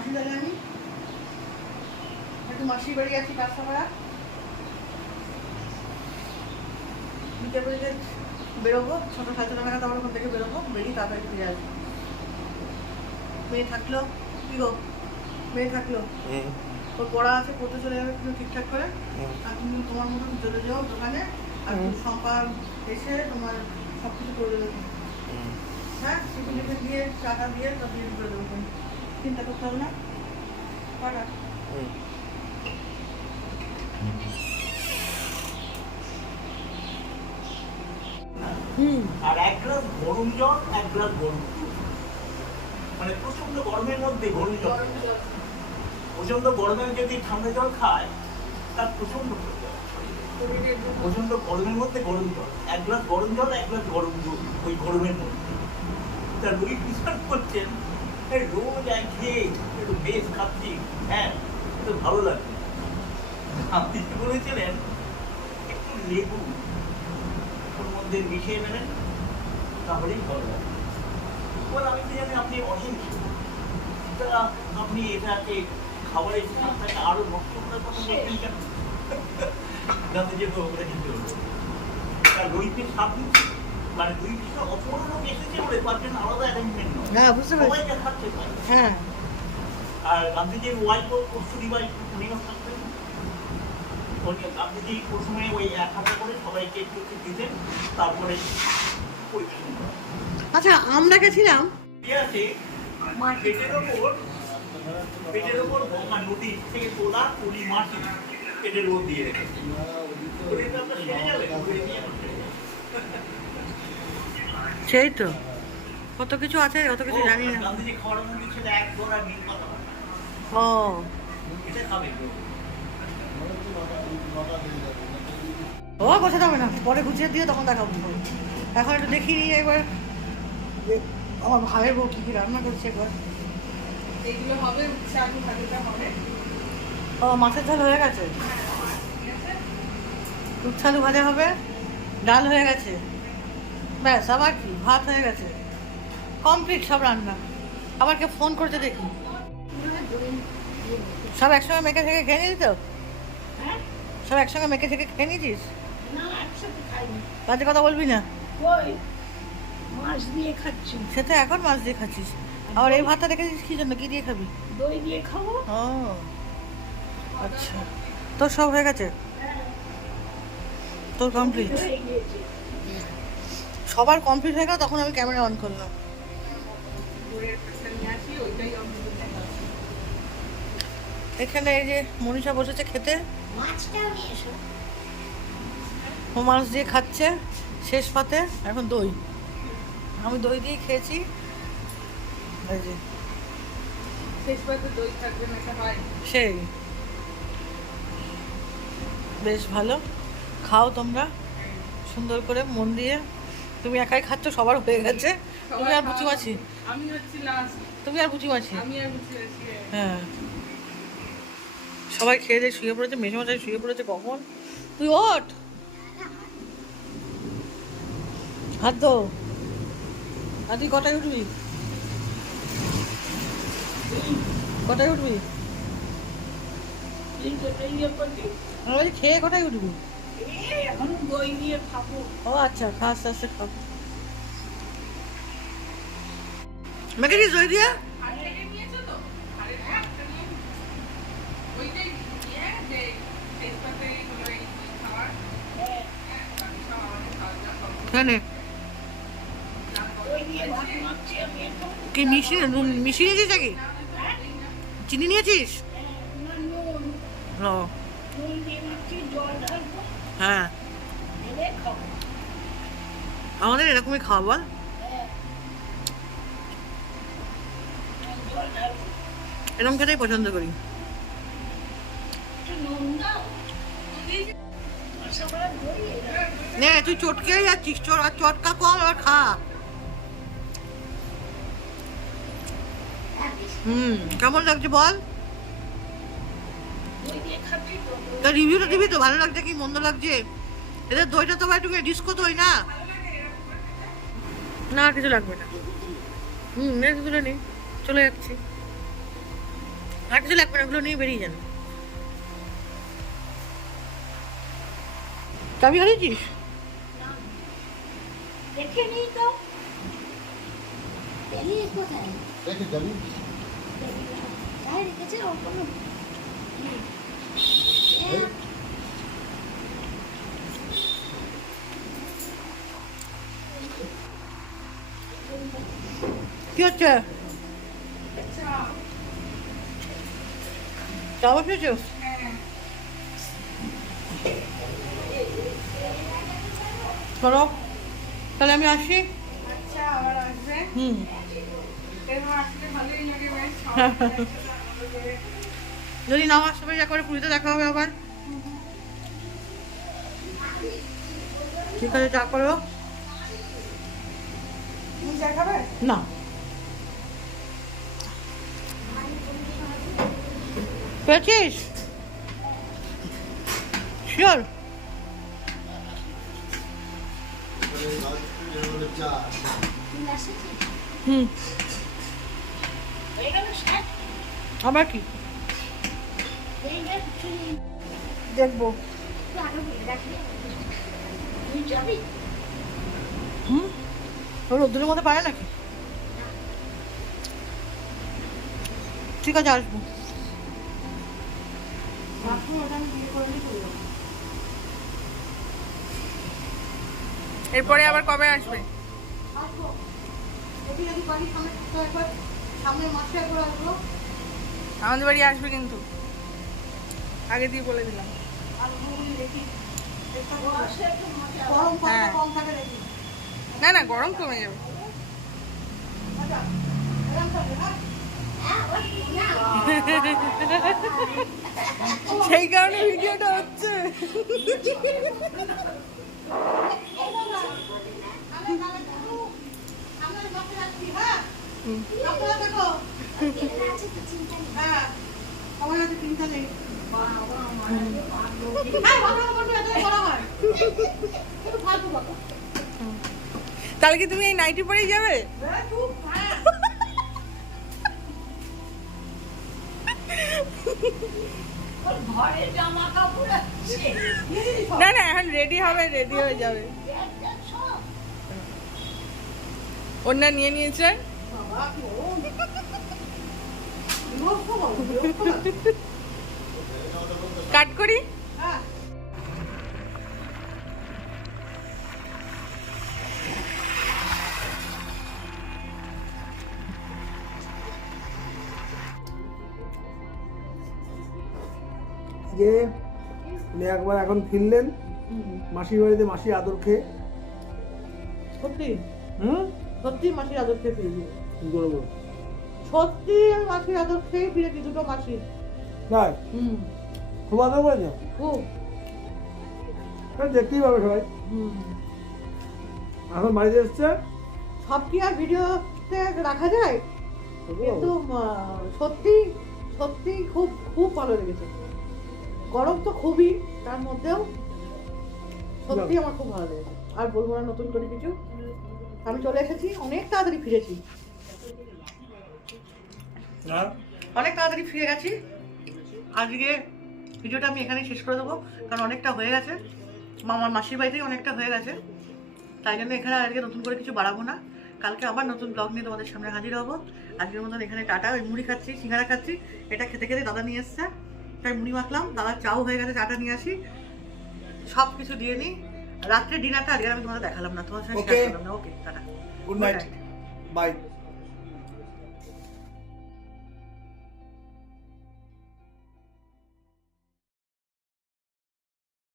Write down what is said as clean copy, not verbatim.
আসি তাহলে আমি একটু মাসির বাড়ি আছি কাঁচরাপাড়া, বিকেলে বেরোবো 6:30 নাগাদ, আবার ওখান থেকে বেরোবো, বেরিয়ে তাড়াতাড়ি ফিরে আসবো। মেয়ে থাকলো কি গো, মেয়ে থাকলো ওর পড়া আছে, পড়তে চলে যাবে একটু ঠিকঠাক করে, আর তুমি তোমার মতন চলে যাও দোকানে, আর সম্পার এসে তোমার সব কিছু করে দেবে। হ্যাঁ, টিফিন টিফিন দিয়ে টাকা দিয়ে সব দিয়ে করে দেবো, চিন্তা করতে হবে না। টাটা। আর এক গ্লাস গরম জল, এক গ্লাস গরম দুধ, মানে প্রচন্ড গরমের মধ্যে গরম জল, প্রচন্ড গরমে যদি ঠান্ডা জল খায় তার প্রচন্ড প্রচন্ড গরমের মধ্যে গরম জল, এক গ্লাস গরম জল, এক গ্লাস গরম দুধ ওই গরমের মধ্যে। তার রোগী বিচার করছেন রোজ এক খেয়ে একটু বেশ খাচ্ছি, হ্যাঁ একটু ভালো লাগছে। আপনি কি বলেছিলেন একটু লেবু ওর মধ্যে মিশিয়ে নেবেন, তাহলেই ভালো লাগে। এবার আমি কি জানি আপনি অহিংস, আপনি এটাকে খাবারের স্বাদটাকে আরো নষ্ট করার কথা বলছেন কেন? যাতে যে ওপরে খেতে হলো তার রইতে স্বাদ নিচ্ছে, মানে দুই পিসটা অপর লোক এসেছে বলে তার জন্য আলাদা অ্যারেঞ্জমেন্ট নয়, হ্যাঁ বুঝতে পারছি, সবাইকে খাচ্ছে তাই। হ্যাঁ। আর গান্ধীজির ওয়াইফ কস্তুরী বাই উনিও থাকতেন, গান্ধীজি প্রথমে ওই এক হাতে করে সবাইকে একটু একটু দিতেন, তারপরে পরিবেশন করা। আচ্ছা আমরা গেছিলাম পেটের ওপর গঙ্গা নদী থেকে তোলা পুলি মাছ পেটের রোদ দিয়ে রেখেছে, সেই তো কত কিছু আছে, অত কিছু জানি না। গান্ধীজি খাওয়ার মধ্যে ছিল এক গোড়া নীল পাতা, ও এটা খাবে ও বসাতে হবে না, পরে গুছিয়ে দিয়ে তখন দেখাবো। এখন একটু দেখি একবার আমার ভাইয়ের বউ কী কী রান্না করছে একবার। এইগুলো হবে, চালু ভাজাটা হবে। ও মাছের ঝাল হয়ে গেছে, উচ্ছালু ভাজা হবে, ডাল হয়ে গেছে, ব্যাস আবার কি ভাত হয়ে গেছে, কমপ্লিট সব রান্না। আবার কে ফোন করছে দেখি, সব একসঙ্গে মেখে থেকে খেয়ে নিলি তো? সব একসঙ্গে মেখে থেকে খেয়ে নিয়েছিস? না একসাথে খাইনি, বাজে কথা বলবি না। ওই মাছ দিয়ে খাচ্ছি, সে তো এখন মাছ দিয়ে খাচ্ছিস, আবার এই ভাতটা রেখেছিস কি জন্য, কি দিয়ে খাবি? দই দিয়ে খাবো। ও আচ্ছা, তোর সব হয়ে গেছে, তোর কমপ্লিট, হয়ে গিয়েছে। সবার কমপ্লিট হয়ে গেল, তখন আমি ক্যামেরা অন করলাম। দইয়ের পেছনে নিয়ে আসি, ওইটাই আমাদের দেখাচ্ছি। এখানে এই যে মনীষা বসেছে খেতে, মাছটাও নিয়ে এসো। ও মাছ দিয়ে খাচ্ছে, শেষ পাতে এখন দই, আমি দই দিয়ে খেয়েছি। এই যে শেষ পাতে দই থাকবে না, এটা হয়। সেই বেশ ভালো, খাও তোমরা সুন্দর করে মন দিয়ে। তুমি একাই খাচ্ছ, সবার হয়ে গেছে, তুমি আর বুচি মাছি, আমি হচ্ছি লাস্ট, তুমি আর বুচি মাছি। আমি আর বুঝে আছি। হ্যাঁ সবাই খেয়ে দিয়ে শুয়ে পড়েছে, মেঝেমশাই শুয়ে পড়েছে কখন, তুই ওঠ, হাত ধো। আর তুই কটায় উঠবি, কটায় উঠবি? আমি বলছি খেয়ে কটায় উঠবি? এখন দই দিয়ে খাবো। ও আচ্ছা, খা আস্তে আস্তে খাও। মেখেছিস দই দিয়ে? আর লেগে নিয়েছো তো? আরে একটা নিয়ে ওইটাই দিয়ে যে শেষ পাতে হলো এই খাবার। হ্যাঁ, বাকি সব আমাদের খাওয়া দাওয়া সব। এখানে দই দিয়ে ভাত মাখছি আমি এখন। কি মিশিয়ে নিয়েছিস নাকি? চিনি নিয়েছিস? নুন ও নুন দিয়ে মাখছি, জল ঢালবো, হ্যাঁ, ঢেলে খাবো। আমাদের এরকমই খাওয়া বল, জল ঢালবো, এরকম খেতেই পছন্দ করি। একটু নুন দাও, নুন দিয়েছি। মশলা দই নে তুই চটকেই যাচ্ছিস, আর চটকা কম আর খা। কেমন লাগছে বল? দই দিয়ে খাচ্ছি তো। তা রিভিউটা দিবি তো, ভালো লাগছে কি মন্দ লাগছে? এদের দইটা তো একটু ডিস্কো দই না, না আর কিছু লাগবে না। তুলে নি, চলে যাচ্ছি। আর কিছু লাগবে না, ওগুলো নিয়ে বেরিয়ে যান। চাবি হারিয়েছিস? দেখে নিই তো। দেখি কোথায়? দেখে যাবি? গায়ে রেখেছে ওর কোনো কি হচ্ছে? চা বসেছো? চলো তাহলে আমি আসি। আচ্ছা, আবার আসবে। হুম। এরকম আসলে ভালোই লাগে বেশ। যদি নাও আসতে পারি একবারে পুরীতে দেখা হবে আবার। ঠিক আছে, চা করো। তুমি চা খাবে? না, পেয়েছিস? শিওর? ফুল আসেছে। হুম। হয়ে গেল শেষ। আবার কি হয়ে গেল চুরি। দেখবো? তো আরো বলে রাখবি। তুই যাবি? হুম, ওই রোদ্দুরের মধ্যে পারে নাকি? ঠিক আছে, আসবো। এরপরে আবার কবে আসবে? আসবো। যদি যদি পারি সামনে সপ্তাহে একবার, সামনের মাসে একবার আসবো। আমাদের বাড়ি আসবে কিন্তু, আগে দিয়ে বলে দিলাম। আর ঘুগনি দেখি। গরম কতটা হ্যাঁ। কম থাকে দেখি। না না, গরম কমে যাবে। আচ্ছা, এরকম থাকে, হ্যাঁ? হ্যাঁ, ওই না। সেই কারণে ভিডিওটা হচ্ছে। আমি তাহলে দেখো, সামনের মাসে আসছি, হ্যাঁ? আপনারা দেখো। এখানে আছে তো চিন্তা নেই। হ্যাঁ, সবাই আছে, চিন্তা নেই। বাবা, আমার হ্যাঁ, ভালো করবে, এত বড় হয়। একটু ফালতু কথা। তাহলে কি তুমি এই নাইটি পরেই যাবে? হ্যাঁ, চুপ, হ্যাঁ। ওর ঘরে জামা কাপড় আছে। না না, এখন রেডি হবে, রেডি হয়ে যাবে। একটা সব। ওনা নিয়ে নিয়েছে। বাবা, কি গরম। বিরক্ত করো, বিরক্ত করো। কাট করি। হ্যাঁ। যে উনি একবার এখন ফিরলেন মাসির বাড়িতে, মাসির আদর খেয়ে। সত্যি হুম, সত্যি মাসির আদর খেয়ে ফিরেছি। কি করবো? সত্যি আমি মাসির আদর খেয়ে ফিরেছি, দুটো মাসি। তাই হুম, খুব আদর করেছে? খুব। দেখতেই পাবে সবাই। হুম। এখন বাড়িতে এসছে। সব কি আর ভিডিওতে রাখা যায়? কিন্তু সত্যি সত্যি খুব খুব ভালো লেগেছে। গরম তো খুবই, তার মধ্যেও সত্যি আমার খুব ভালো লেগেছে। আর বলবো না নতুন করে কিছু। আমি চলে এসেছি, অনেক তাড়াতাড়ি ফিরেছি, অনেক তাড়াতাড়ি ফিরে গেছি। আজকে ভিডিওটা আমি এখানেই শেষ করে দেবো, কারণ অনেকটা হয়ে গেছে। আমার মাসির বাড়িতেই অনেকটা হয়ে গেছে, তাই জন্য এখানে আজকে নতুন করে কিছু বাড়াবো না। কালকে আবার নতুন ব্লগ নিয়ে তোমাদের সামনে হাজির হবো। আজকের মতন এখানে টাটা। ওই মুড়ি খাচ্ছি, সিঙ্গারা খাচ্ছি, এটা খেতে খেতে দাদা নিয়ে এসছে, তাই মুড়ি মাখলাম। দাদার চাও হয়ে গেছে, চাটা নিয়ে আসি, সব কিছু দিয়ে নিই। রাত্রে ডিনারটা আজকে আমি তোমাদের দেখালাম না, তোমার সঙ্গে শেয়ার করলাম না। ওকে, টাটা, গুড নাইট, বাই।